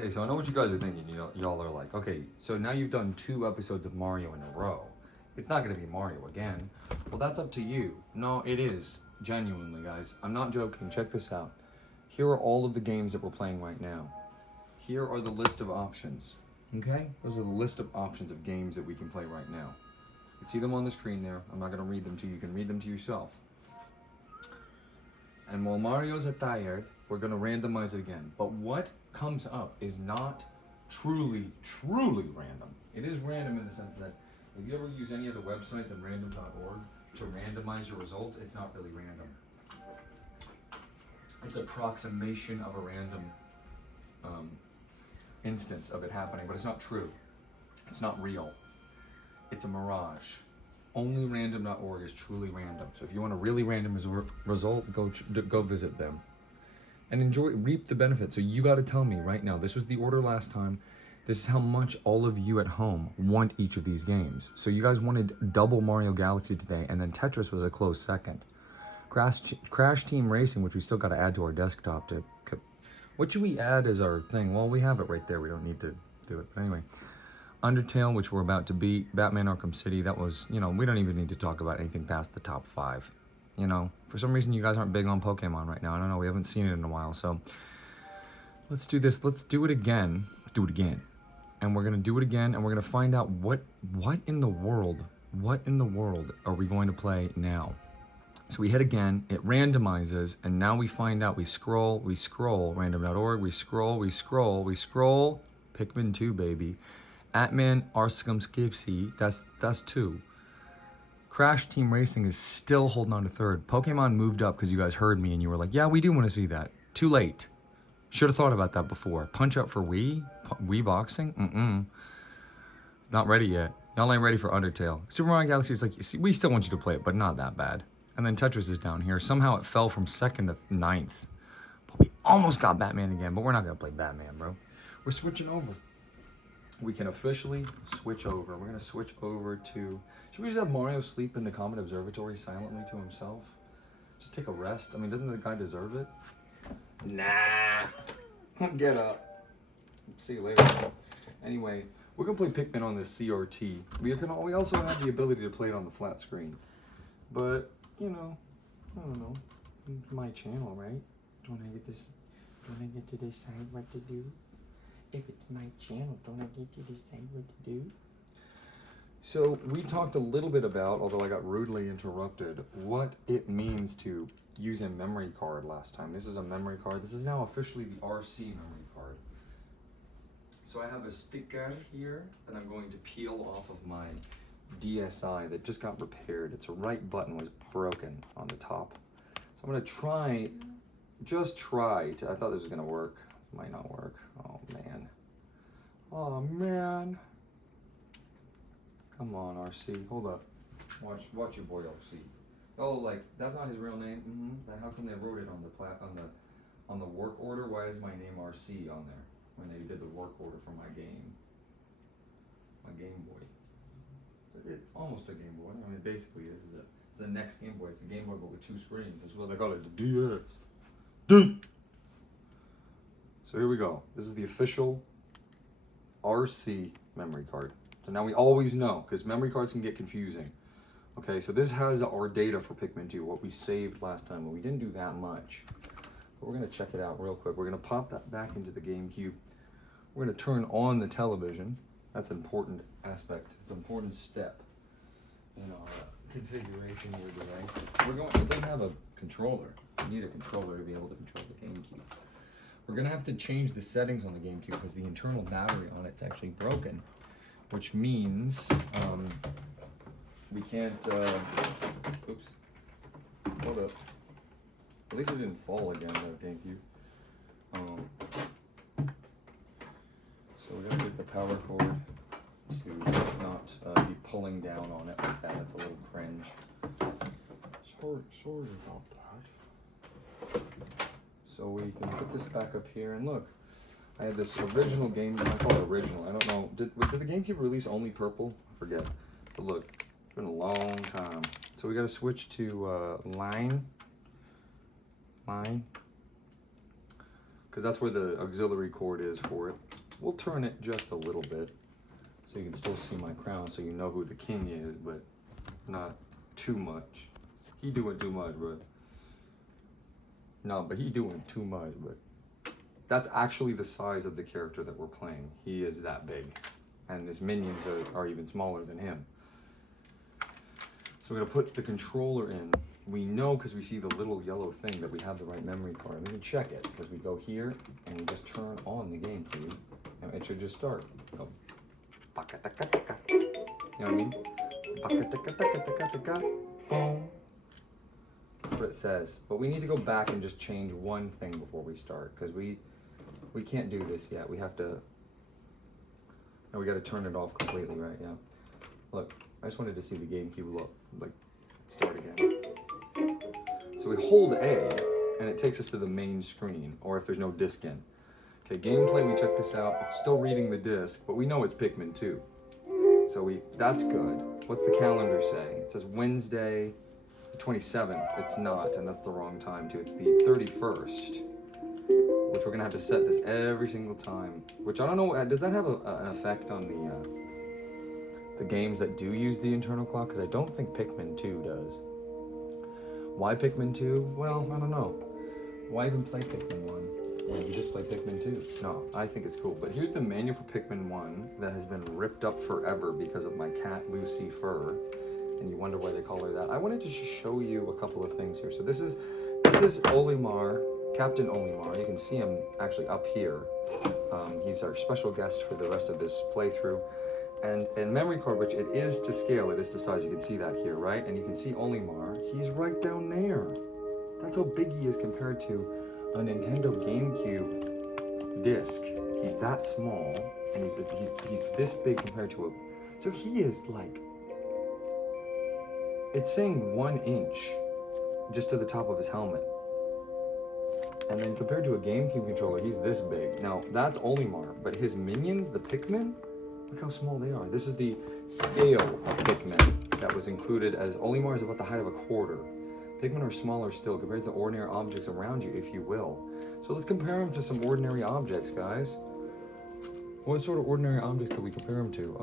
Okay, so I know what you guys are thinking. Y'all are like, okay, so now you've done 2 episodes of Mario in a row. It's not going to be Mario again. Well, that's up to you. No, it is. Genuinely, guys. I'm not joking. Check this out. Here are all of the games that we're playing right now. Here are the list of options. Okay? Those are the list of options of games that we can play right now. You can see them on the screen there. I'm not going to read them to you. You can read them to yourself. And while Mario's tired, we're going to randomize it again. But what comes up is not truly random. It is random in the sense that if you ever use any other website than random.org to randomize your results, it's not really random. It's approximation of a random instance of it happening, but it's not true. It's not real. It's a mirage. Only random.org is truly random. So if you want a really random result, go visit them and reap the benefit. So you got to tell me right now. This was the order last time. This is how much all of you at home want each of these games. So you guys wanted double Mario Galaxy today, and then Tetris was a close second. Crash Team Racing, which we still got to add to our desktop. What should we add as our thing? Well, we have it right there. We don't need to do it. But anyway. Undertale, which we're about to beat. Batman Arkham City, that was, we don't even need to talk about anything past the top 5. For some reason you guys aren't big on Pokemon right now. I don't know, we haven't seen it in a while, so let's do this. Let's do it again. Do it again. And we're gonna do it again, and we're gonna find out what in the world are we going to play now. So we hit again, it randomizes, and now we find out, we scroll, random.org, we scroll, Pikmin 2, baby. Atman Arkham City, that's 2. Crash Team Racing is still holding on to 3rd. Pokemon moved up because you guys heard me and you were like, yeah, we do want to see that. Too late. Should have thought about that before. Punch Out for Wii? Wii Boxing? Not ready yet. Y'all ain't ready for Undertale. Super Mario Galaxy is like, see, we still want you to play it, but not that bad. And then Tetris is down here. Somehow it fell from 2nd to 9th. But we almost got Batman again, but we're not going to play Batman, bro. We're switching over. We can officially switch over. We're going to switch over to... Should we just have Mario sleep in the Comet Observatory silently to himself? Just take a rest? I mean, doesn't the guy deserve it? Nah. Get up. See you later. Anyway, we're going to play Pikmin on this CRT. We also have the ability to play it on the flat screen. But, I don't know. It's my channel, right? Don't I get to decide what to do? If it's my channel, don't I get to decide what to do? So we talked a little bit about, although I got rudely interrupted, what it means to use a memory card last time. This is a memory card. This is now officially the RC memory card. So I have a sticker here that I'm going to peel off of my DSi that just got repaired. Its right button was broken on the top. So I'm going to try, I thought this was going to work. Might not work. Oh man. Come on, RC. Hold up. Watch your boy RC. Oh, that's not his real name. How come they wrote it on the work order? Why is my name RC on there when they did the work order for my Game Boy? It's almost a Game Boy. I mean, basically, it's the next Game Boy. It's a Game Boy, but with 2 screens. That's what they call it, the DS. So here we go. This is the official RC memory card. So now we always know, because memory cards can get confusing. Okay, so this has our data for Pikmin 2, what we saved last time, but we didn't do that much. But we're going to check it out real quick. We're going to pop that back into the GameCube. We're going to turn on the television. That's an important aspect, it's an important step in our configuration here today. It doesn't have a controller. You need a controller to be able to control the GameCube. We're going to have to change the settings on the GameCube because the internal battery on it's actually broken, which means we can't, oops, hold up. At least it didn't fall again, though, GameCube. So we got to get the power cord to not be pulling down on it like that. That's a little cringe. Sorry about that. So we can put this back up here, and look, I have this original game. I call it original. I don't know. Did the GameCube release only purple? I forget. But look, it's been a long time. So we got to switch to line. because that's where the auxiliary cord is for it. We'll turn it just a little bit so you can still see my crown, so you know who the king is, but not too much. He doing too much, bro. No, but he doing too much, but that's actually the size of the character that we're playing. He is that big, and his minions are even smaller than him. So we're gonna put the controller in. We know because we see the little yellow thing that we have the right memory card. We can check it because we go here and we just turn on the GameCube, and it should just start. Go. You know what I mean? Boom. That's what it says. But we need to go back and just change one thing before we start, because we can't do this yet. We have to. No, we got to turn it off completely, right? Yeah. Look, I just wanted to see the GameCube look like start again. So we hold A, and it takes us to the main screen, or if there's no disc in. Okay, gameplay, we check this out. It's still reading the disc, but we know it's Pikmin 2. So that's good. What's the calendar say? It says Wednesday, the 27th. It's not, and that's the wrong time too. It's the 31st, which we're gonna have to set this every single time. Which I don't know, does that have an effect on the games that do use the internal clock? Because I don't think Pikmin 2 does. Why Pikmin 2? Well, I don't know. Why even play Pikmin 1? When you just play Pikmin 2? No, I think it's cool. But here's the manual for Pikmin 1 that has been ripped up forever because of my cat Lucy Fur. And you wonder why they call her that. I wanted to just show you a couple of things here. So this is Olimar, Captain Olimar. You can see him actually up here. He's our special guest for the rest of this playthrough. And memory card, which it is to scale, it is to size. You can see that here, right? And you can see Olimar. He's right down there. That's how big he is compared to a Nintendo GameCube disc. He's that small, and he's this big compared to a. So he is like. It's saying 1 inch, just to the top of his helmet. And then compared to a GameCube controller, he's this big. Now that's Olimar, but his minions, the Pikmin. Look how small they are. This is the scale of Pikmin that was included, as Olimar is about the height of a quarter. Pikmin are smaller still compared to ordinary objects around you, if you will. So let's compare them to some ordinary objects, guys. What sort of ordinary objects could we compare them to?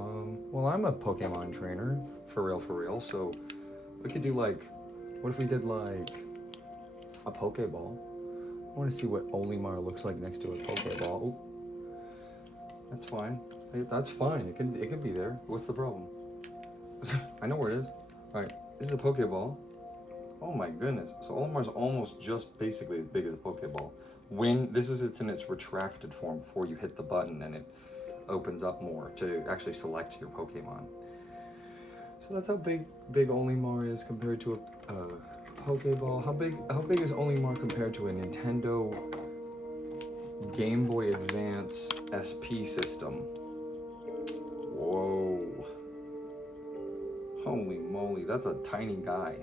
Well, I'm a Pokemon trainer, for real, so we could do like, what if we did like a Pokeball? I want to see what Olimar looks like next to a Pokeball. Ooh. That's fine. That's fine. It can be there. What's the problem? I know where it is. All right, this is a Pokeball. Oh my goodness. So Olimar's almost just basically as big as a Pokeball. When it's in its retracted form before you hit the button, and it opens up more to actually select your Pokemon. So that's how big Olimar is compared to a Pokeball. How big is Olimar compared to a Nintendo Game Boy Advance SP system? Whoa. Holy moly, that's a tiny guy.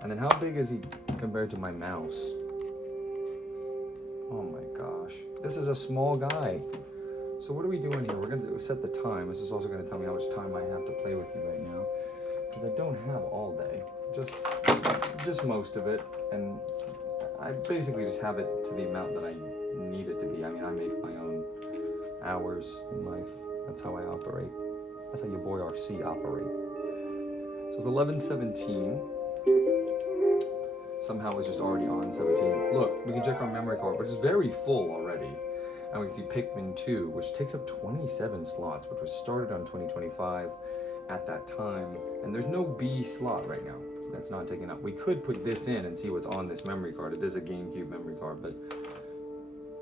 And then how big is he compared to my mouse? Oh my gosh. This is a small guy. So what are we doing here? We're going to set the time. This is also going to tell me how much time I have to play with you right now, because I don't have all day. Just most of it. And I basically just have it to the amount that I need it to be. I mean, I make my own hours in life. That's how I operate. That's how your boy RC operate. So it's 11:17. Somehow it's just already on 17. Look, we can check our memory card, which is very full already. And we can see Pikmin 2, which takes up 27 slots, which was started on 2025 at that time. And there's no B slot right now. So that's not taken up. We could put this in and see what's on this memory card. It is a GameCube memory card, but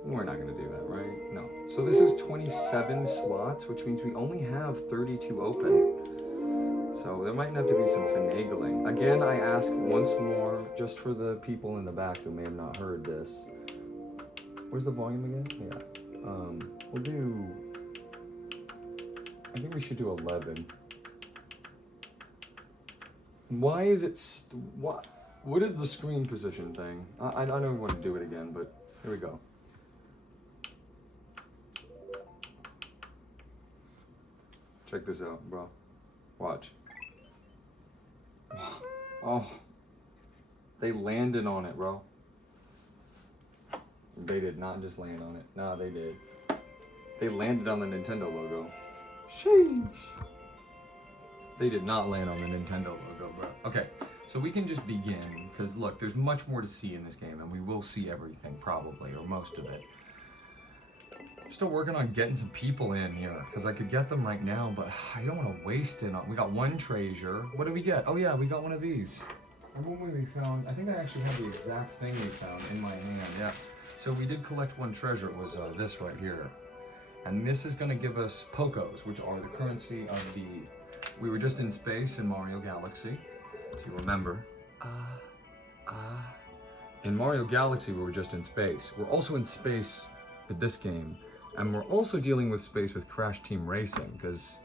we're not gonna do that, right? No. So this is 27 slots, which means we only have 32 open. So there might have to be some finagling. Again, I ask once more, just for the people in the back who may have not heard this. Where's the volume again? Yeah. We'll do, I think we should do 11. Why is it, what is the screen position thing? I don't want to do it again, but here we go. Check this out, bro. Watch. Oh, they landed on it, bro. They did not just land on it. No, they did. They landed on the Nintendo logo. Sheesh. They did not land on the Nintendo logo, bro. Okay, so we can just begin, because look, there's much more to see in this game, and we will see everything, probably, or most of it. I'm still working on getting some people in here, because I could get them right now, but I don't want to waste it. We got one treasure. What did we get? Oh yeah, we got one of these. Remember when we found, I think I actually have the exact thing we found in my hand, yeah. So we did collect one treasure. It was this right here. And this is going to give us Pokos, which are the currency of the... We were just in space in Mario Galaxy, so you remember. In Mario Galaxy, we were just in space. We're also in space with this game, and we're also dealing with space with Crash Team Racing, because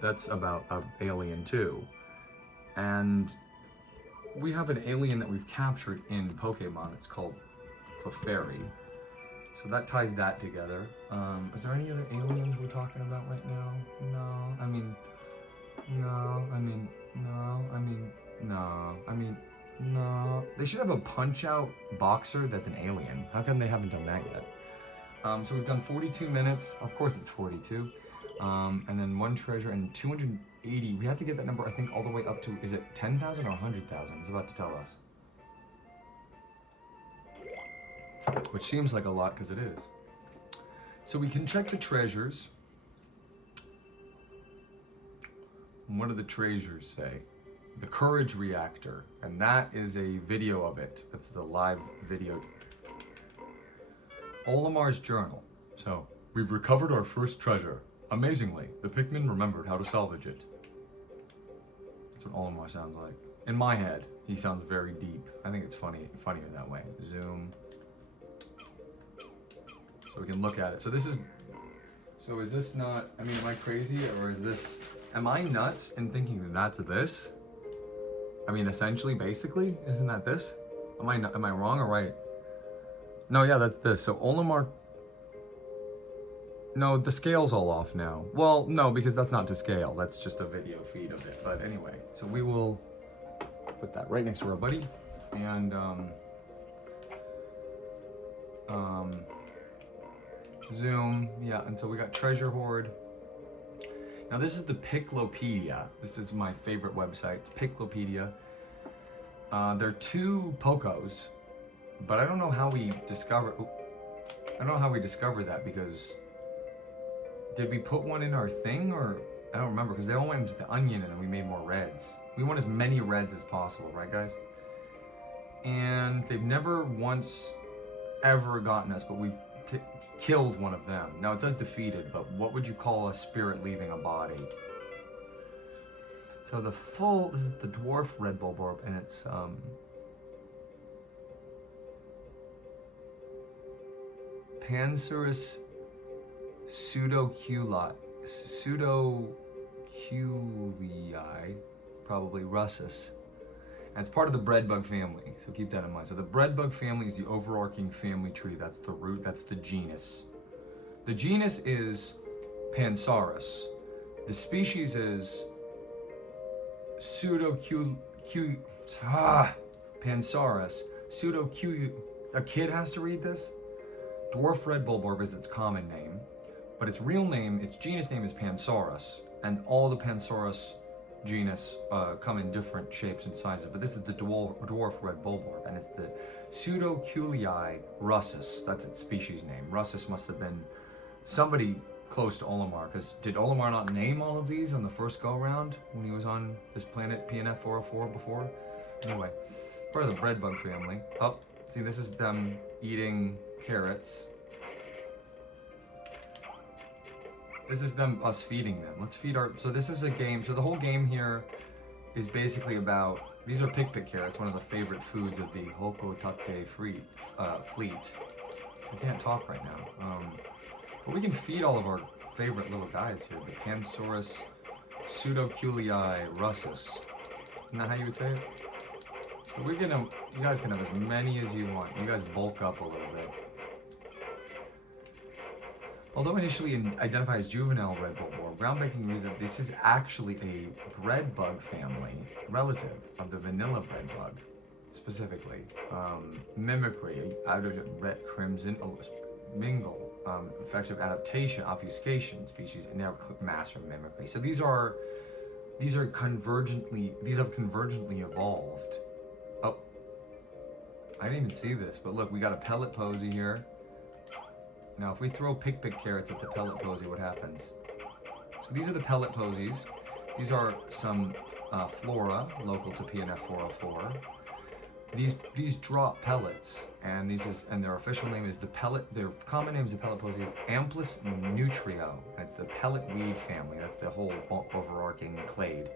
that's about an alien too. And we have an alien that we've captured in Pokemon. It's called Clefairy. So that ties that together. Is there any other aliens we're talking about right now? No. I mean, no. I mean, no. I mean, no. I mean, no. They should have a Punch-Out boxer that's an alien. How come they haven't done that yet? So we've done 42 minutes. Of course it's 42. And then one treasure and 280. We have to get that number, I think, all the way up to, is it 10,000 or 100,000? It's about to tell us. Which seems like a lot, because it is. So we can check the treasures. And what do the treasures say? The Courage Reactor. And that is a video of it. That's the live video. Olimar's journal. So, we've recovered our first treasure. Amazingly, the Pikmin remembered how to salvage it. That's what Olimar sounds like. In my head, he sounds very deep. I think it's funnier that way. Zoom. So we can look at it. So this is, so is this not, I mean, am I crazy, or is this, am I nuts in thinking that that's this? I mean, essentially, basically, isn't that this? Am I wrong or right? No, yeah, that's this. So Olimar, no, the scale's all off now. Well, no, because that's not to scale. That's just a video feed of it. But anyway, so we will put that right next to our buddy. And, zoom, yeah, and so we got Treasure Hoard. Now this is the Piclopedia. This is my favorite website, it's Piclopedia. There are 2 Pokos, but I don't know how we discover that, because did we put one in our thing, or I don't remember, because they all went into the onion and then we made more reds. We want as many reds as possible, right guys? And they've never once ever gotten us, but we've killed one of them. Now it says defeated, but what would you call a spirit leaving a body? So this is the dwarf red bulborb, and it's Pancerus pseudoculii, probably Russus. And it's part of the breadbug family, so keep that in mind. So the breadbug family is the overarching family tree. That's the root, that's the genus. The genus is Pansaurus. The species is Pansaurus. A kid has to read this? Dwarf red bulborb is its common name, but its real name, its genus name is Pansaurus, and all the Pansaurus genus come in different shapes and sizes, but this is the dwarf red bulborb, and it's the Pseudoculii russus. That's its species name. Russus must have been somebody close to Olimar, because did Olimar not name all of these on the first go-round when he was on this planet PNF 404 before? Anyway, part of the breadbug family. Oh, see, this is them eating carrots. This is us feeding them. Let's feed so this is a game, so the whole game here is basically about, these are pick carrots, one of the favorite foods of the Hokotate fleet. I can't talk right now. But we can feed all of our favorite little guys here, the Pansaurus Pseudoculii russus. Isn't that how you would say it? So you guys can have as many as you want. You guys bulk up a little bit. Although initially identified as juvenile red bulborb, groundbreaking news that this is actually a breadbug family relative of the vanilla breadbug. specifically. Mimicry, outer red crimson, mingle, effective adaptation, obfuscation, species, and now master mimicry. So these have convergently evolved. Oh, I didn't even see this, but look, we got a pellet posy here. Now, if we throw pick carrots at the pellet posy, what happens? So these are the pellet posies. These are some flora local to PNF 404. These drop pellets, and their official name is their common name is the pellet posy is Amplus nutrio, and it's the pellet weed family. That's the whole overarching clade.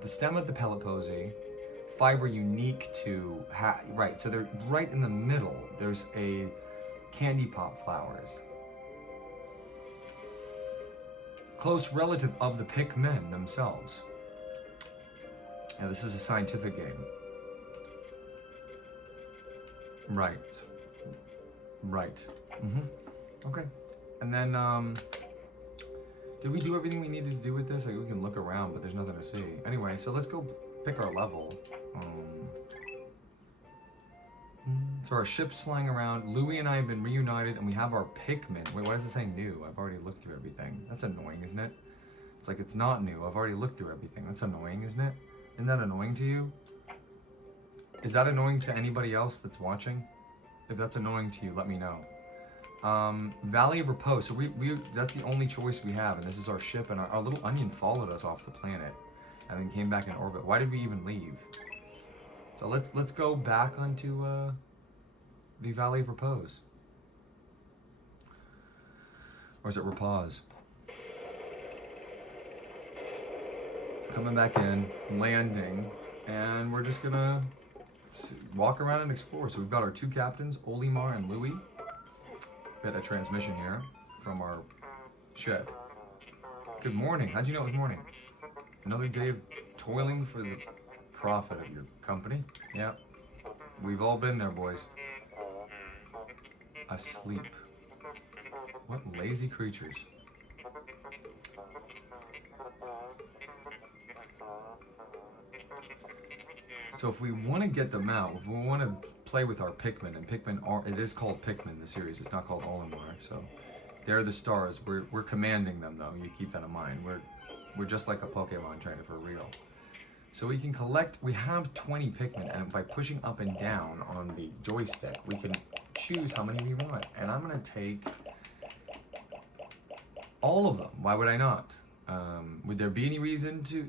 The stem of the pellet posy, fiber unique to right. So they're right in the middle. There's a candy pop flowers, close relative of the Pikmin themselves. Now this is a scientific game. Right. Okay. And then, did we do everything we needed to do with this? Like, we can look around, but there's nothing to see. Anyway, so let's go pick our level. So our ship's flying around. Louie and I have been reunited, and we have our Pikmin. Wait, why does it say new? I've already looked through everything. That's annoying, isn't it? It's like it's not new. I've already looked through everything. That's annoying, isn't it? Isn't that annoying to you? Is that annoying to anybody else that's watching? If that's annoying to you, let me know. Valley of Repose. So we that's the only choice we have, and this is our ship, and our little onion followed us off the planet and then came back in orbit. Why did we even leave? So let's go back onto the Valley of Repose. Or is it Repose? Coming back in, landing, and we're just gonna walk around and explore. So we've got our two captains, Olimar and Louie. We had a transmission here from our ship. Good morning. How'd you know it was morning? Another day of toiling for the profit of your company? Yeah. We've all been there, boys. Asleep. What lazy creatures. So if we want to get them out, if we want to play with our Pikmin, and Pikmin are, it is called Pikmin, the series, it's not called Olimar, so they're the stars. We're commanding them though, you keep that in mind. We're just like a Pokemon trainer for real. So we can collect, we have 20 Pikmin, and by pushing up and down on the joystick, we can choose how many we want. And I'm gonna take all of them. Why would I not? Would there be any reason to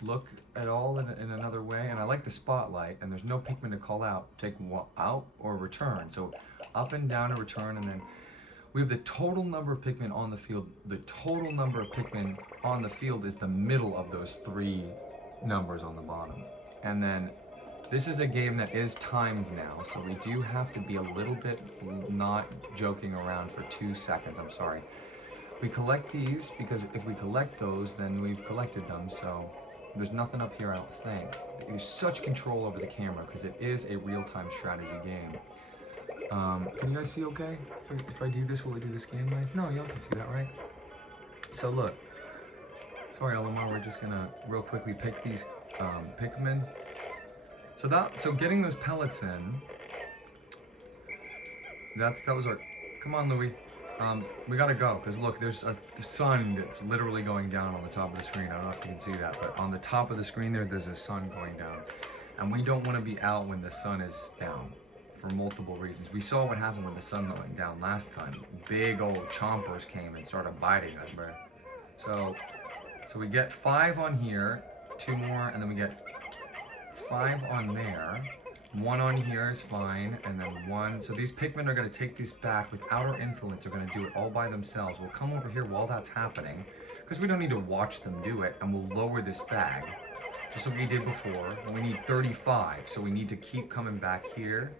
look at all in another way? And I like the spotlight, and there's no Pikmin to call out. Take out or return. So up and down to return, and then we have the total number of Pikmin on the field. The total number of Pikmin on the field is the middle of those three numbers on the bottom. And then this is a game that is timed now, so we do have to be a little bit not joking around for 2 seconds. I'm sorry. We collect these because if we collect those, then we've collected them. So there's nothing up here, I don't think. There's such control over the camera because it is a real-time strategy game. Can you guys see okay? If I do this, will it do the scan light? No, y'all can see that, right? So look. Sorry, Olimar, we're just gonna real quickly pick these Pikmin. So getting those pellets in, that was our, come on, Louie. We gotta go, because look, there's a sun that's literally going down on the top of the screen. I don't know if you can see that, but on the top of the screen there's a sun going down. And we don't want to be out when the sun is down for multiple reasons. We saw what happened when the sun went down last time. Big old chompers came and started biting us, bro. So we get 5 on here, 2 more, and then we get 5 on there. 1 on here is fine, and then 1. So these Pikmin are going to take this back without our influence. They're going to do it all by themselves. We'll come over here while that's happening, because we don't need to watch them do it, and we'll lower this bag, just like we did before. And we need 35, so we need to keep coming back here,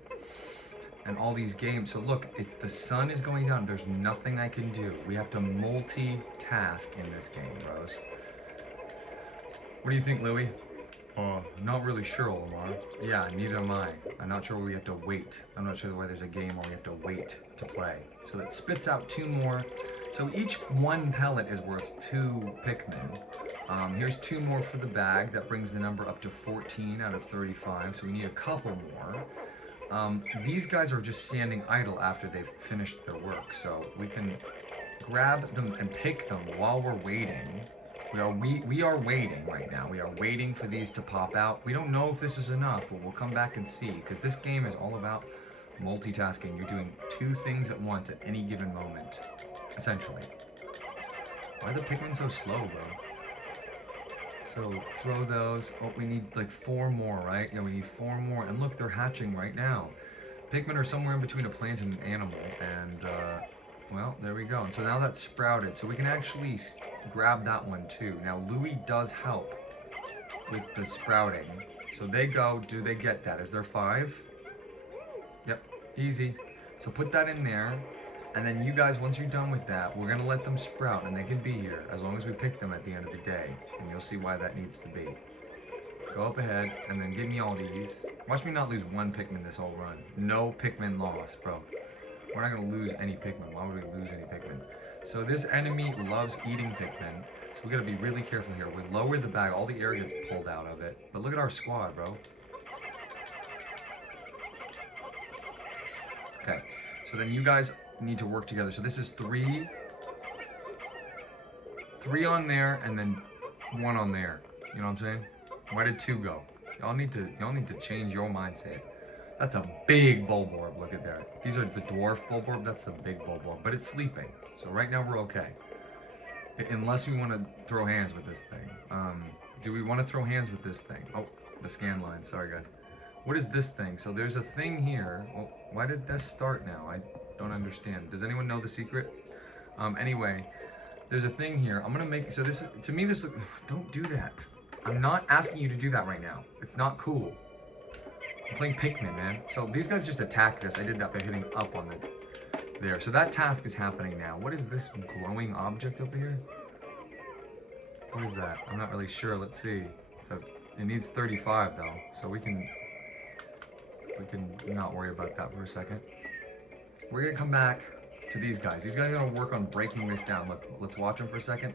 and all these games. So look, it's the sun is going down. There's nothing I can do. We have to multitask in this game, bros. What do you think, Louie? Not really sure, Olimar. Yeah, neither am I. I'm not sure we have to wait. I'm not sure why there's a game where we have to wait to play. So it spits out 2 more. So each 1 pellet is worth 2 Pikmin. Here's 2 more for the bag. That brings the number up to 14 out of 35. So we need a couple more. These guys are just standing idle after they've finished their work. So we can grab them and pick them while we're waiting. We are waiting right now. We are waiting for these to pop out. We don't know if this is enough, but we'll come back and see. Because this game is all about multitasking. You're doing 2 things at once at any given moment. Essentially. Why are the Pikmin so slow, bro? So throw those. Oh, we need like 4 more, right? Yeah, we need 4 more. And look, they're hatching right now. Pikmin are somewhere in between a plant and an animal. And, well, there we go. And so now that's sprouted. So we can actually grab that one too. Now, Louis does help with the sprouting. So they go. Do they get that? Is there 5? Yep. Easy. So put that in there. And then you guys, once you're done with that, we're going to let them sprout, and they can be here as long as we pick them at the end of the day. And you'll see why that needs to be. Go up ahead, and then give me all these. Watch me not lose 1 Pikmin this whole run. No Pikmin loss, bro. We're not going to lose any Pikmin. Why would we lose any Pikmin? So this enemy loves eating Pikmin, so we got to be really careful here. We lower the bag, all the air gets pulled out of it. But look at our squad, bro. Okay, so then you guys need to work together. So this is 3 on there, and then 1 on there. You know what I'm saying? Why did 2 go? Y'all need to change your mindset. That's a big Bulborb. Look at there. These are the dwarf Bulborb. That's the big Bulborb, but it's sleeping. So right now we're okay. Unless we want to throw hands with this thing. Do we want to throw hands with this thing? Oh, the scan line. Sorry, guys. What is this thing? So there's a thing here. Well, why did this start now? I don't understand. Does anyone know the secret? Anyway, there's a thing here. I'm gonna make, so this is, to me this, don't do that. I'm not asking you to do that right now. It's not cool. I'm playing Pikmin, man. So these guys just attack this. I did that by hitting up on it there. So that task is happening now. What is this glowing object over here? What is that? I'm not really sure. Let's see. It needs 35 though, so we can not worry about that for a second. We're gonna come back to these guys. These guys are gonna work on breaking this down. Look, let's watch them for a second.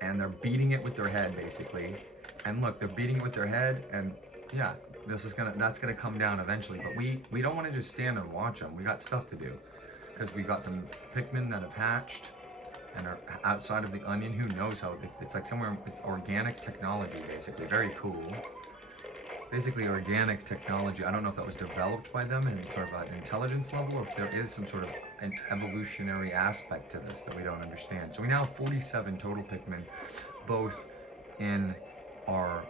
And they're beating it with their head, basically. And look, they're beating it with their head, and yeah, that's gonna come down eventually. But we don't want to just stand and watch them. We got stuff to do, because we got some Pikmin that have hatched and are outside of the onion. Who knows how it's like somewhere. It's organic technology, basically. Very cool. Basically organic technology. I don't know if that was developed by them in sort of an intelligence level, or if there is some sort of an evolutionary aspect to this that we don't understand. So we now have 47 total Pikmin, both in our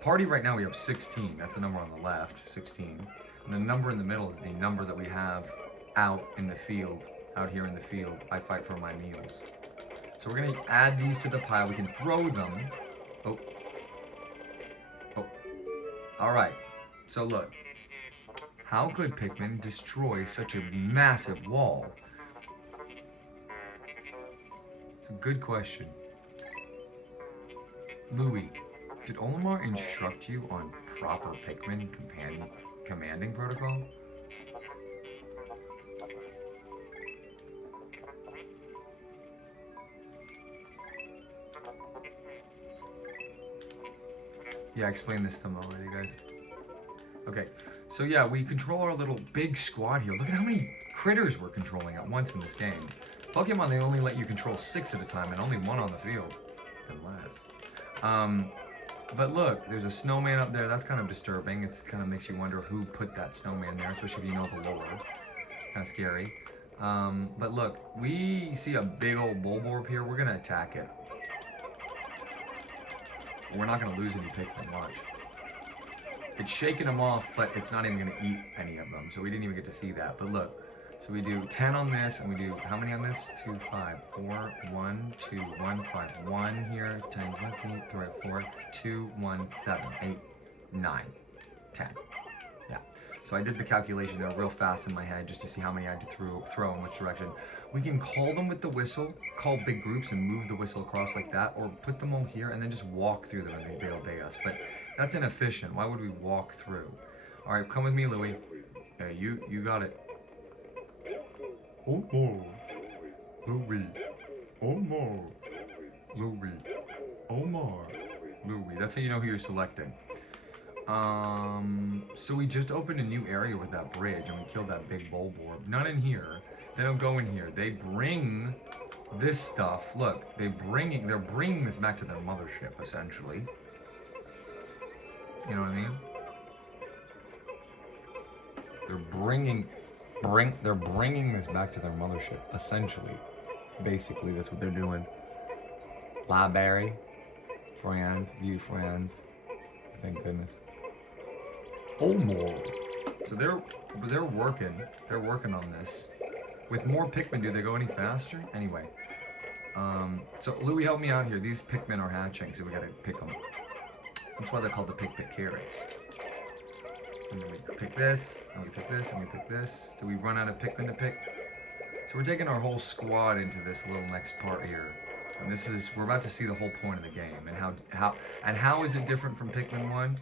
party right now. We have 16. That's the number on the left, 16. And the number in the middle is the number that we have out in the field, out here in the field. I fight for my meals. So we're gonna add these to the pile. We can throw them. Oh. All right, so look, how could Pikmin destroy such a massive wall? It's a good question. Louis, did Olimar instruct you on proper Pikmin commanding protocol? Yeah, explain this to them already, guys. Okay, so yeah, we control our little big squad here. Look at how many critters we're controlling at once in this game. Pokemon, they only let you control 6 at a time and only 1 on the field. Unless. But look, there's a snowman up there. That's kind of disturbing. It kind of makes you wonder who put that snowman there, especially if you know the lore. Kind of scary. But look, we see a big old Bulborb here. We're going to attack it. We're not going to lose any Pikmin, watch. It's shaking them off, but it's not even going to eat any of them. So we didn't even get to see that. But look, so we do 10 on this, and we do, how many on this? 2, 5, 4, 1, 2, 1, 5, 1 here, 10, 1, 2, 3, 4, 2, 1, 7, 8, 9, 10. Yeah. So I did the calculation there real fast in my head just to see how many I had to throw in which direction. We can call them with the whistle, call big groups and move the whistle across like that, or put them all here and then just walk through them and they obey us. But that's inefficient. Why would we walk through? All right, come with me, Louis. Yeah, you got it. Oh, Louis. Oh, Louis. That's how you know who you're selecting. So we just opened a new area with that bridge and we killed that big bulborb. None in here. They don't go in here. They bring this stuff. Look, they're bringing this back to their mothership, essentially. You know what I mean? They're bringing this back to their mothership, essentially. Basically, that's what they're doing. Library, friends, view friends. Thank goodness. Oh more. So they're working on this. With more Pikmin, do they go any faster? Anyway. So Louie, help me out here. These Pikmin are hatching, so we gotta pick them. That's why they're called the pick carrots. And then we pick this, and we pick this, and we pick this. So we run out of Pikmin to pick. So we're taking our whole squad into this little next part here. And we're about to see the whole point of the game. And how is it different from Pikmin 1?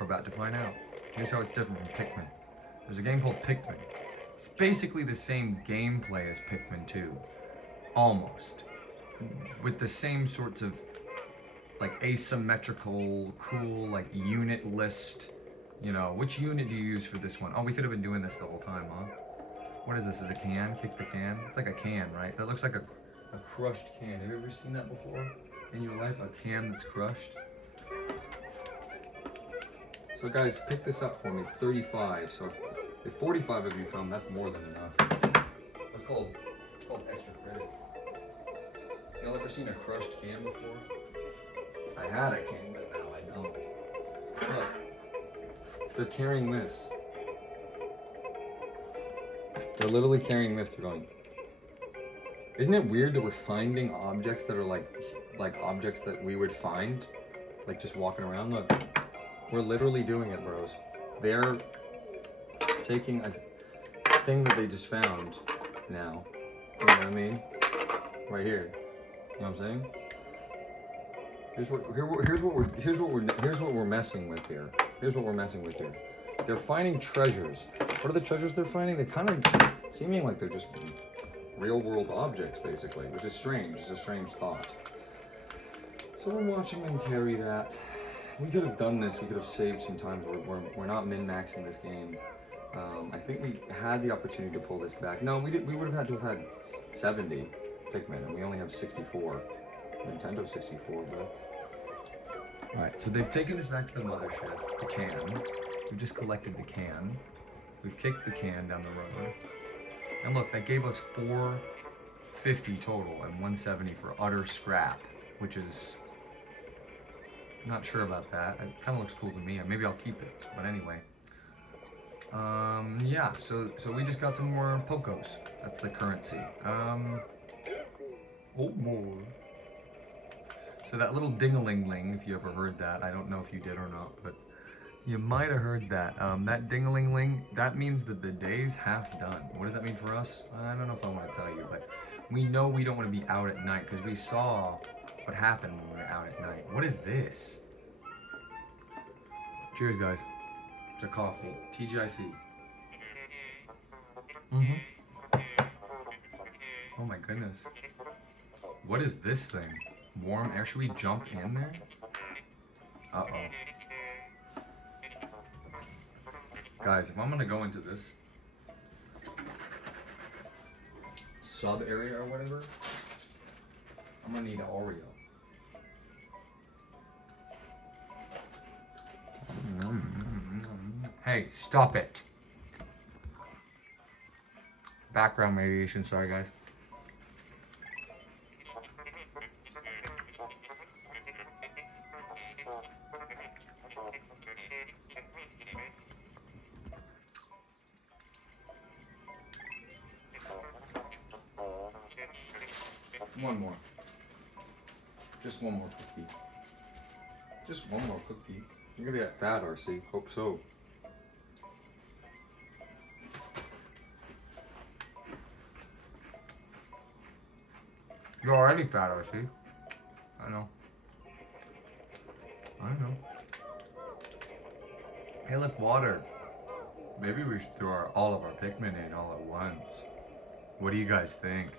We're about to find out. Here's how it's different from Pikmin. There's a game called Pikmin. It's basically the same gameplay as Pikmin 2. Almost. With the same sorts of like asymmetrical, cool, like unit list. You know, which unit do you use for this one? Oh, we could have been doing this the whole time, huh? What is this? Is a can? Kick the can? It's like a can, right? That looks like a crushed can. Have you ever seen that before in your life? A can that's crushed? So guys, pick this up for me. It's 35. So if 45 of you come, that's more than enough. It's called extra credit. Y'all ever seen a crushed can before? I had a can, but now I don't. Look. They're carrying this. They're literally carrying this. They're going. Isn't it weird that we're finding objects that are like objects that we would find, like just walking around? Look, we're literally doing it, bros. They're taking a thing that they just found now. You know what I mean? Right here. You know what I'm saying? Here's what we're messing with here. Here's what we're messing with here. They're finding treasures. What are the treasures they're finding? They're kind of seeming like they're just real world objects, basically, which is strange. It's a strange thought. So we're watching them carry that. We could have done this. We could have saved some time. We're not min-maxing this game. I think we had the opportunity to pull this back. No, we would have had to have had 70 Pikmin, and we only have 64. Nintendo 64, bro. Alright, so they've taken this back to the mothership, the can. We've just collected the can. We've kicked the can down the road. And look, that gave us 450 total and 170 for utter scrap, which is... not sure about that. It kind of looks cool to me. Maybe I'll keep it, but anyway. Yeah, so we just got some more Pokos. That's the currency. Oh, more. So that little ding-a-ling-ling, if you ever heard that, I don't know if you did or not, but you might have heard that. That ding-a-ling-ling, that means that the day's half done. What does that mean for us? I don't know if I want to tell you, but we know we don't want to be out at night because we saw what happened when we were out at night. What is this? Cheers, guys. To coffee. TGIC. Oh my goodness. What is this thing? Warm air? Should we jump in there? Uh-oh. Guys, if I'm gonna go into this sub area or whatever, I'm gonna need an Oreo. Hey, stop it. Background radiation, sorry guys. One more. Just one more cookie. Just one more cookie. You're gonna get fat, RC. Hope so. You're already fat, RC. I know. I know. Hey, look, water. Maybe we should throw all of our Pikmin in all at once. What do you guys think?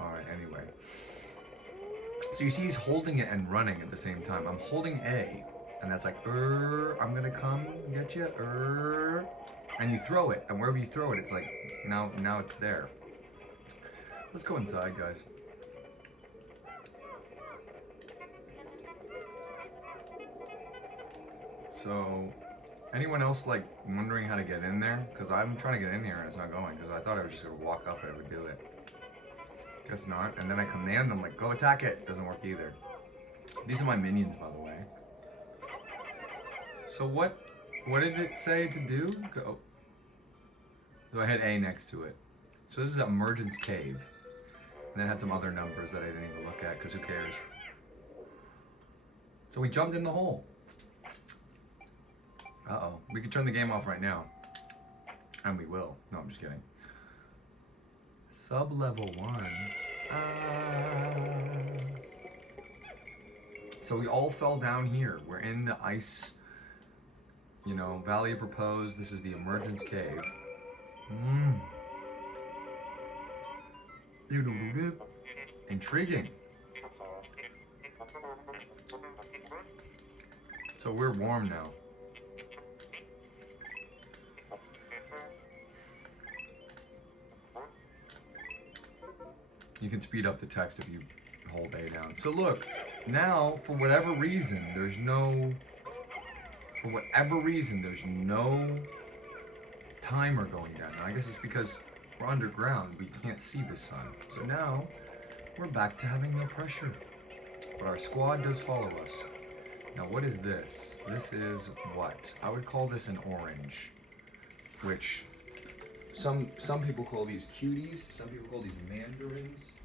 Alright, anyway. So you see he's holding it and running at the same time. I'm holding A, and that's like, I'm gonna come get you, and you throw it, and wherever you throw it, it's like, now it's there. Let's go inside, guys. So, anyone else like wondering how to get in there? Because I'm trying to get in here and it's not going, because I thought I was just gonna walk up and it would do it. Guess not. And then I command them like, go attack it. Doesn't work either. These are my minions, by the way. So what did it say to do? Go. So I hit A next to it. So this is Emergence Cave. And then it had some other numbers that I didn't even look at, because who cares? So we jumped in the hole. Uh-oh. We could turn the game off right now. And we will. No, I'm just kidding. Sub-level 1. So we all fell down here. We're in the ice, you know, Valley of Repose. This is the Emergence Cave. Intriguing. So we're warm now. You can speed up the text if you hold A down. So look, now for whatever reason, there's no timer going down. Now, I guess it's because we're underground, we can't see the sun. So now we're back to having no pressure. But our squad does follow us. Now what is this? This is what? I would call this an orange, which some people call these cuties, some people call these mandarins.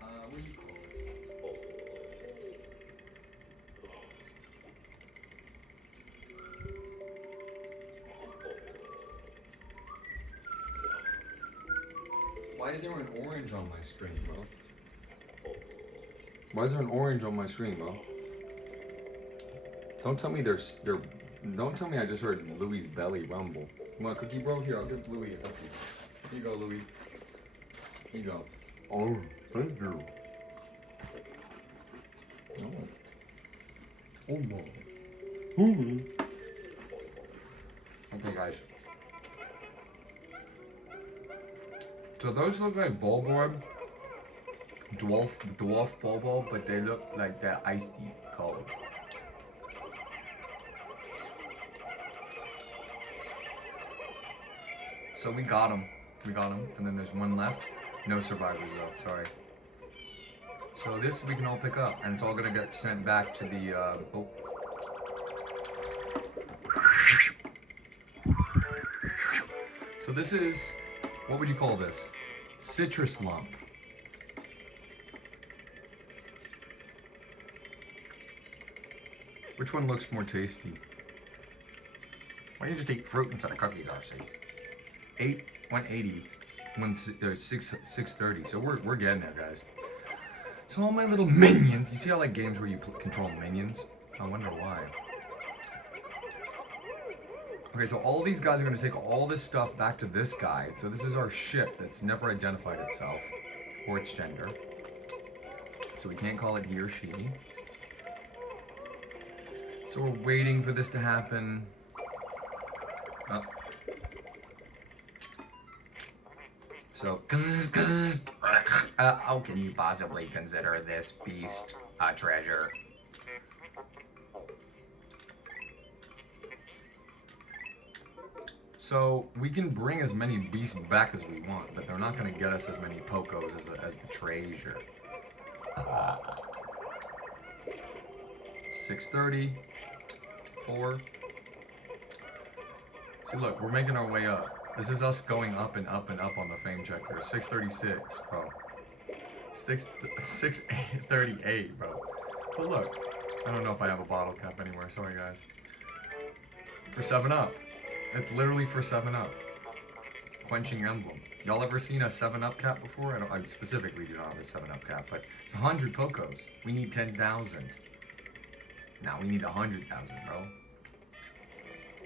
What do you call it? Why is there an orange on my screen, bro? Why is there an orange on my screen, bro? Don't tell me don't tell me I just heard Louie's belly rumble. Come on, cookie bro? Here, I'll give Louie a cookie. Here you go, Louie. Here you go. Oh, thank you. Oh. Oh, no. Louie. Okay, guys. So those look like Bulborb, dwarf Bulborb, but they look like they're icy cold. So we got him, and then there's one left. No survivors though, sorry. So this we can all pick up, and it's all gonna get sent back to the, So this is, what would you call this? Citrus lump. Which one looks more tasty? Why don't you just eat fruit instead of cookies, RC? 180, 630. So we're getting there, guys. So all my little minions. You see how like games where you control minions? I wonder why. Okay, so all these guys are gonna take all this stuff back to this guy. So this is our ship that's never identified itself or its gender. So we can't call it he or she. So we're waiting for this to happen. So, how can you possibly consider this beast a treasure? So, we can bring as many beasts back as we want, but they're not going to get us as many Pokos as the treasure. 630, 4. See, look, we're making our way up. This is us going up and up and up on the fame checker. 636, bro. 638, bro. But look, I don't know if I have a bottle cap anywhere. Sorry, guys. For 7-Up. It's literally for 7-Up. Quenching Emblem. Y'all ever seen a 7-Up cap before? I specifically do not have a 7-Up cap, but it's 100 Pokos. We need 10,000. Now we need 100,000, bro.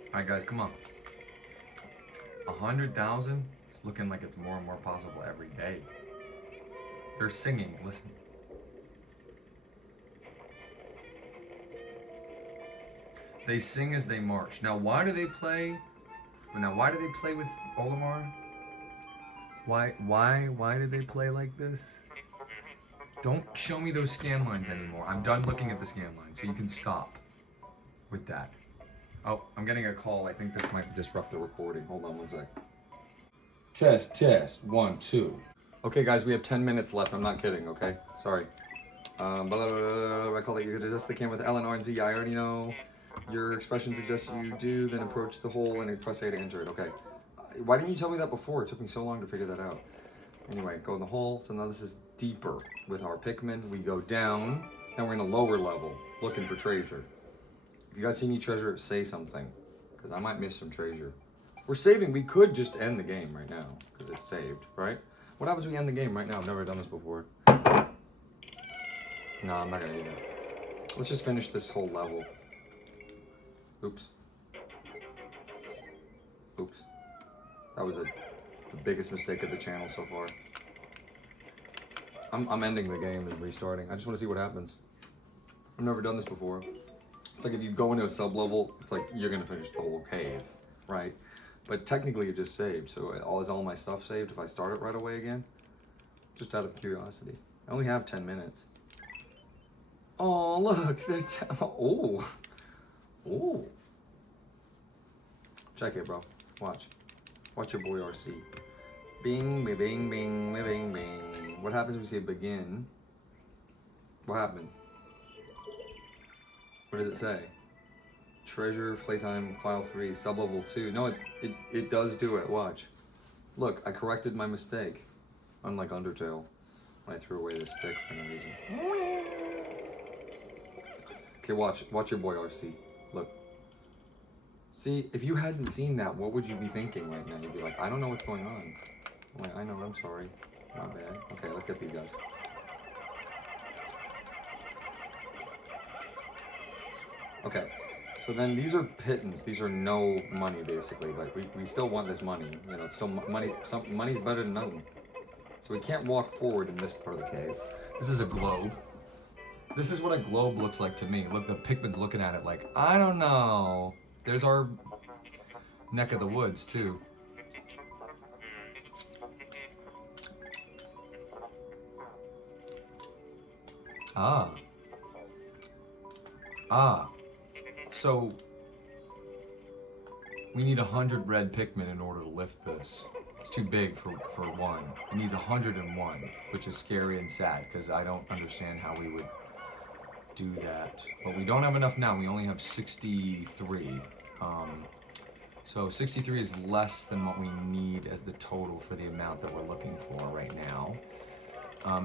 Alright, guys, come on. 100,000? It's looking like it's more and more possible every day. They're singing, listen. They sing as they march. Now, why do they play? Now, why do they play with Olimar? Why do they play like this? Don't show me those scan lines anymore. I'm done looking at the scan lines, so you can stop with that. Oh, I'm getting a call. I think this might disrupt the recording. Hold on one sec. Test. 1, 2. Okay, guys, we have 10 minutes left. I'm not kidding, okay? Sorry. I call it, you could adjust the camera with L and R and Z. I already know. Your expression suggests you do, then approach the hole and press A to enter it. Okay. Why didn't you tell me that before? It took me so long to figure that out. Anyway, go in the hole. So now this is deeper with our Pikmin. We go down. Now we're in a lower level, looking for treasure. If you guys see any treasure, say something, because I might miss some treasure. We're saving. We could just end the game right now, because it's saved, right? What happens when we end the game right now? I've never done this before. No, I'm not going to do that. Let's just finish this whole level. Oops. That was the biggest mistake of the channel so far. I'm ending the game and restarting. I just want to see what happens. I've never done this before. It's like if you go into a sub-level, it's like you're going to finish the whole cave, right? But technically it just saved, so is all my stuff saved if I start it right away again? Just out of curiosity. I only have 10 minutes. Oh, look, oh. Check it, bro. Watch your boy RC. Bing, bing, bing, bing, bing, bing. What happens when we say begin? What happens? What does it say? Treasure, playtime, file 3, sublevel 2. No, it does do it. Watch. Look, I corrected my mistake. Unlike Undertale, when I threw away the stick for no reason. Okay, watch your boy RC. Look. See, if you hadn't seen that, what would you be thinking right now? You'd be like, I don't know what's going on. I'm like, I know, I'm sorry. Not bad. Okay, let's get these guys. Okay, so then these are pittance. These are no money, basically, but we still want this money. You know, it's still money. Money's better than nothing. So we can't walk forward in this part of the cave. This is a globe. This is what a globe looks like to me. Look, the Pikmin's looking at it like, I don't know. There's our neck of the woods, too. So we need 100 red Pikmin in order to lift this. It's too big for one. It needs 101, which is scary and sad because I don't understand how we would do that. But we don't have enough now. We only have 63. So 63 is less than what we need as the total for the amount that we're looking for right now.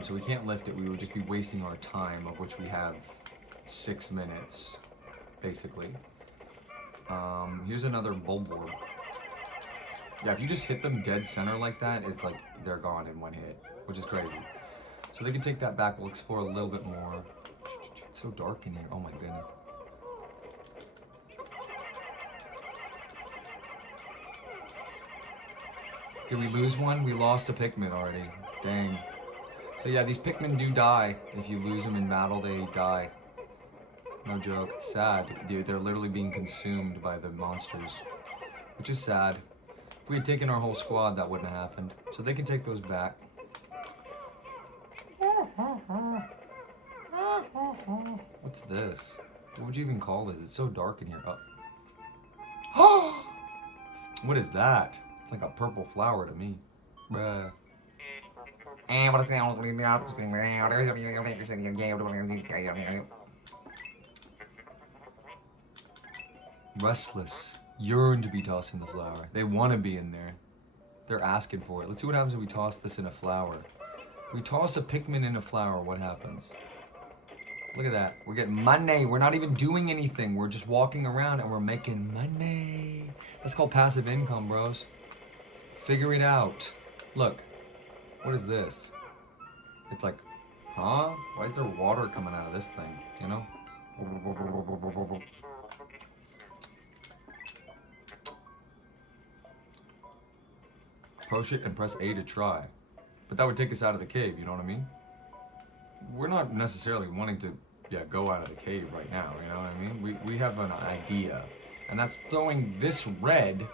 So we can't lift it. We would just be wasting our time, of which we have 6 minutes, basically. Here's another bulb orb. Yeah, if you just hit them dead center like that, it's like they're gone in one hit, which is crazy. So they can take that back. We'll explore a little bit more. It's so dark in here. Oh my goodness. Did we lose one? We lost a Pikmin already. Dang. So yeah, these Pikmin do die. If you lose them in battle, they die. No joke. It's sad. They're literally being consumed by the monsters, which is sad. If we had taken our whole squad, that wouldn't have happened. So they can take those back. What's this? What would you even call this? It's so dark in here. Oh. What is that? It's like a purple flower to me. Bruh. Restless. Yearn to be tossed in the flower. They want to be in there. They're asking for it. Let's see what happens if we toss this in a flower. If we toss a Pikmin in a flower, what happens? Look at that. We're getting money. We're not even doing anything. We're just walking around and we're making money. That's called passive income, bros. Figure it out. Look. What is this? It's like, huh? Why is there water coming out of this thing? You know? Push it and press A to try. But that would take us out of the cave, you know what I mean? We're not necessarily wanting to yeah, go out of the cave right now, you know what I mean? We have an idea, and that's throwing this red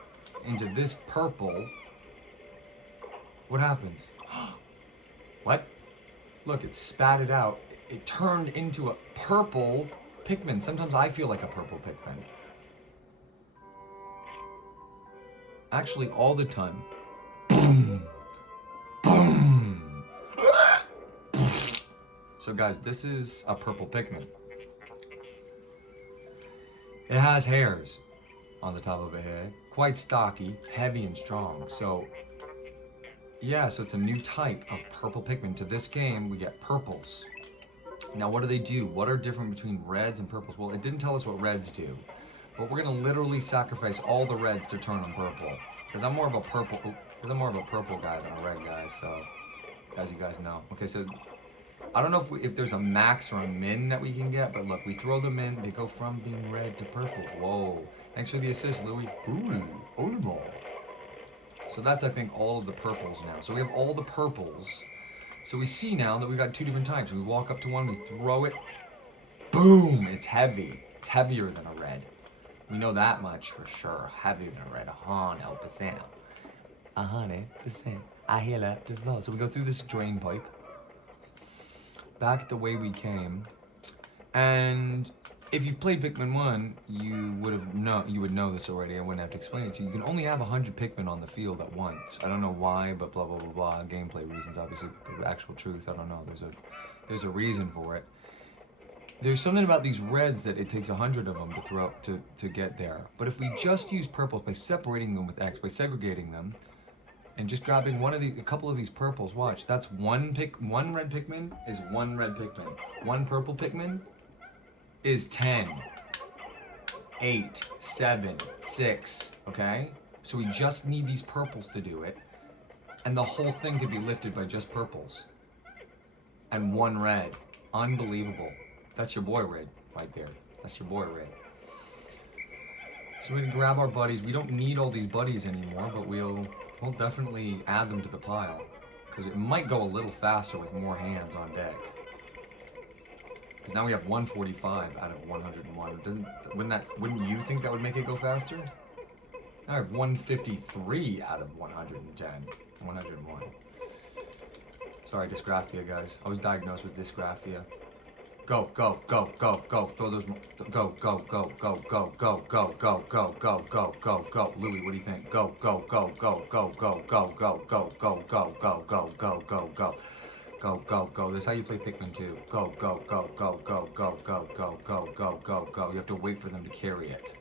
into this purple. What happens? What? Look, it spat it out. It turned into a purple Pikmin. Sometimes I feel like a purple Pikmin. Actually, all the time. Boom! Boom! So guys, this is a purple Pikmin. It has hairs on the top of its head. Quite stocky, heavy and strong. So, yeah, so it's a new type of purple Pikmin. To this game, we get purples. Now, what do they do? What are different between reds and purples? Well, it didn't tell us what reds do. But we're gonna literally sacrifice all the reds to turn them purple. Because I'm more of a purple guy than a red guy, so as you guys know. Okay, so I don't know if there's a max or a min that we can get, but look, we throw them in, they go from being red to purple. Whoa. Thanks for the assist, Louis. Ooh, Olimar. So that's, I think, all of the purples now. So we have all the purples. So we see now that we've got two different types. We walk up to one, we throw it, boom, it's heavy. It's heavier than a red. We know that much for sure. Heavier than a red, 100%. 100%. I heal up the flow. So we go through this drain pipe, back the way we came, and if you've played Pikmin 1, you would know this already. I wouldn't have to explain it to you. You can only have 100 Pikmin on the field at once. I don't know why, but blah blah blah blah. Gameplay reasons, obviously. The actual truth, I don't know. There's a reason for it. There's something about these reds that it takes 100 of them to throw to get there. But if we just use purples by separating them with X, by segregating them, and just grabbing a couple of these purples, watch. That's one red Pikmin is one red Pikmin. One purple Pikmin is 10, 8, 7, 6, okay? So we just need these purples to do it, and the whole thing could be lifted by just purples. And one red. Unbelievable. That's your boy Red right there. That's your boy Red. So we can grab our buddies. We don't need all these buddies anymore, but we'll definitely add them to the pile. Because it might go a little faster with more hands on deck. Because now we have 145 out of 101. Wouldn't you think that would make it go faster? Now I have 153 out of 110. 101. Sorry, dysgraphia, guys. I was diagnosed with dysgraphia. Go, go, go, go, go. Throw those. Go, go, go, go, go, go, go, go, go, go, go, go, go. Louis, what do you think? Go, go, go, go, go, go, go, go, go, go, go, go, go, go, go, go. Go, go, go. This is how you play Pikmin 2. Go, go, go, go, go, go, go, go, go, go, go, go. You have to wait for them to carry it.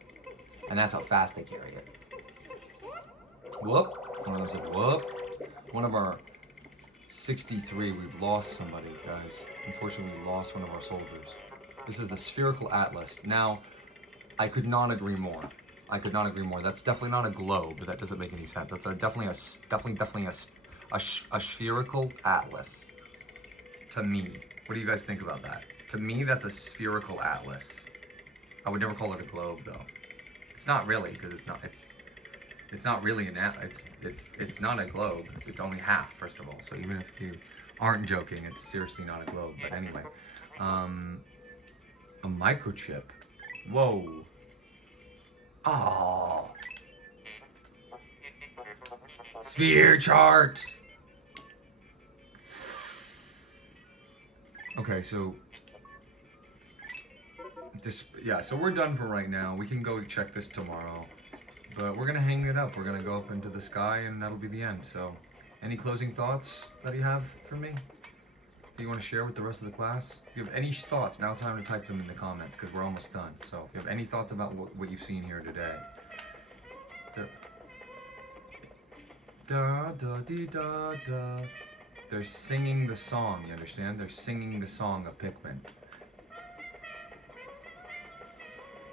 And that's how fast they carry it. Whoop. One of them said whoop. One of our 63, we've lost somebody, guys. Unfortunately, we lost one of our soldiers. This is the spherical atlas. Now, I could not agree more. I could not agree more. That's definitely not a globe, but that doesn't make any sense. That's definitely a spherical atlas. To me. What do you guys think about that? To me, that's a spherical atlas. I would never call it a globe, though. It's not really, because it's not really an atlas. It's not a globe. It's only half, first of all. So even if you aren't joking, it's seriously not a globe. But anyway, a microchip. Whoa. Oh. Sphere chart. Okay, so so we're done for right now. We can go check this tomorrow. But we're gonna hang it up. We're gonna go up into the sky and that'll be the end. So any closing thoughts that you have for me that you want to share with the rest of the class? If you have any thoughts, now it's time to type them in the comments because we're almost done. So if you have any thoughts about what you've seen here today. Da da dee da da. They're singing the song, you understand? They're singing the song of Pikmin.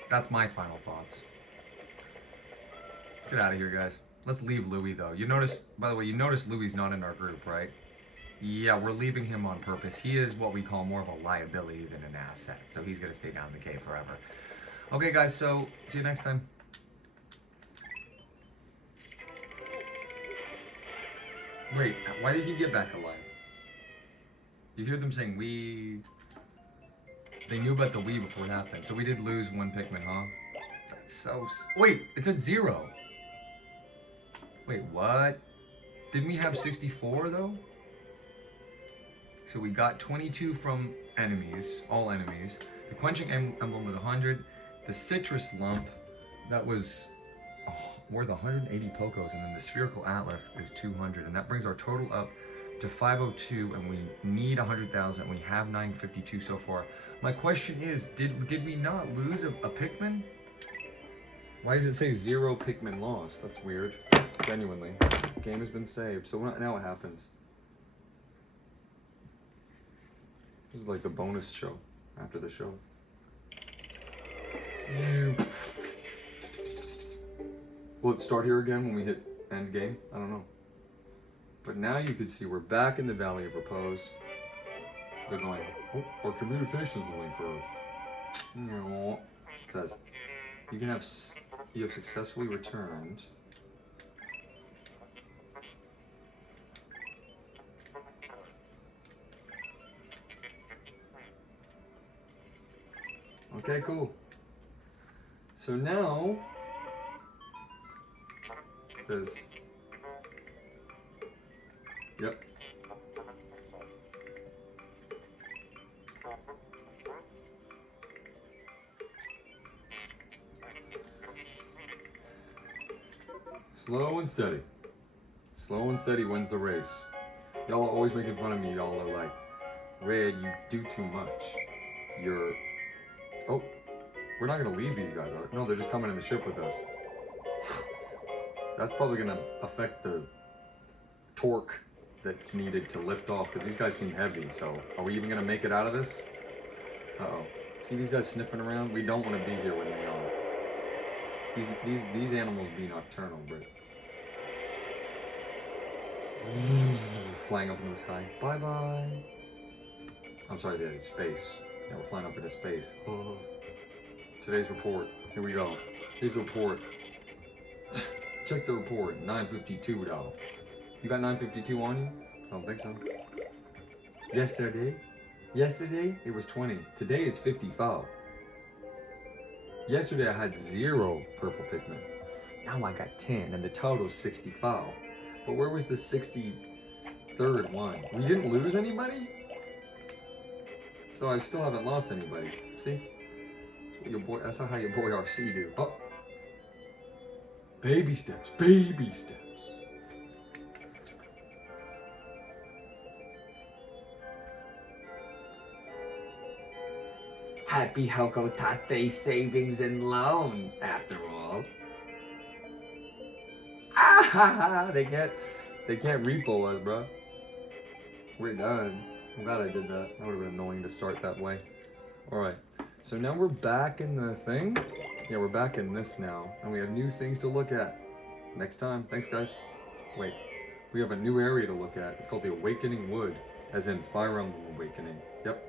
That's my final thoughts. Let's get out of here, guys. Let's leave Louis, though. You notice, by the way, Louis not in our group, right? Yeah, we're leaving him on purpose. He is what we call more of a liability than an asset. So he's going to stay down in the cave forever. Okay, guys, so see you next time. Wait, why did he get back alive? You hear them saying, we... They knew about the Wii before it happened. So we did lose one Pikmin, huh? That's so... Wait, it's at 0. Wait, what? Didn't we have 64 though? So we got 22 from enemies, all enemies. The quenching emblem was 100. The citrus lump, that was worth 180 Pokos. And then the spherical atlas is 200. And that brings our total up to 502, and we need 100,000, and we have 952 so far. My question is, did we not lose a Pikmin? Why does it say 0 Pikmin lost? That's weird. Genuinely. Game has been saved. So now what happens? This is like the bonus show after the show. Will it start here again when we hit end game? I don't know. But now you can see we're back in the Valley of Repose. They're going, oh, our communications link for... It says, you have successfully returned. Okay, cool. So now, it says, yep. Slow and steady. Slow and steady wins the race. Y'all are always making fun of me. Y'all are like, Red, you do too much. You're... Oh, we're not gonna leave these guys, are we? No, they're just coming in the ship with us. That's probably gonna affect the torque that's needed to lift off, because these guys seem heavy. So are we even gonna make it out of this? Uh-oh. See these guys sniffing around? We don't want to be here when they are. These animals be nocturnal, but flying up into the sky. Bye bye. I'm sorry, the space. Yeah, we're flying up into space. Oh. Today's report. Here we go. Here's the report. Check the report. 952 though. You got 952 on you? I don't think so. Yesterday it was 20. Today is 55. Yesterday I had 0 purple Pikmin. Now I got 10 and the total's 65. But where was the 63rd one? We didn't lose anybody? So I still haven't lost anybody. See? That's how your boy RC do. Oh. Baby steps, baby steps. Happy Hokotate savings and loan, after all. Ah ha ha! They can't repo us, bro. We're done. I'm glad I did that. That would have been annoying to start that way. Alright, so now we're back in the thing. Yeah, we're back in this now. And we have new things to look at. Next time. Thanks, guys. Wait, we have a new area to look at. It's called the Awakening Wood, as in Fire Emblem Awakening. Yep.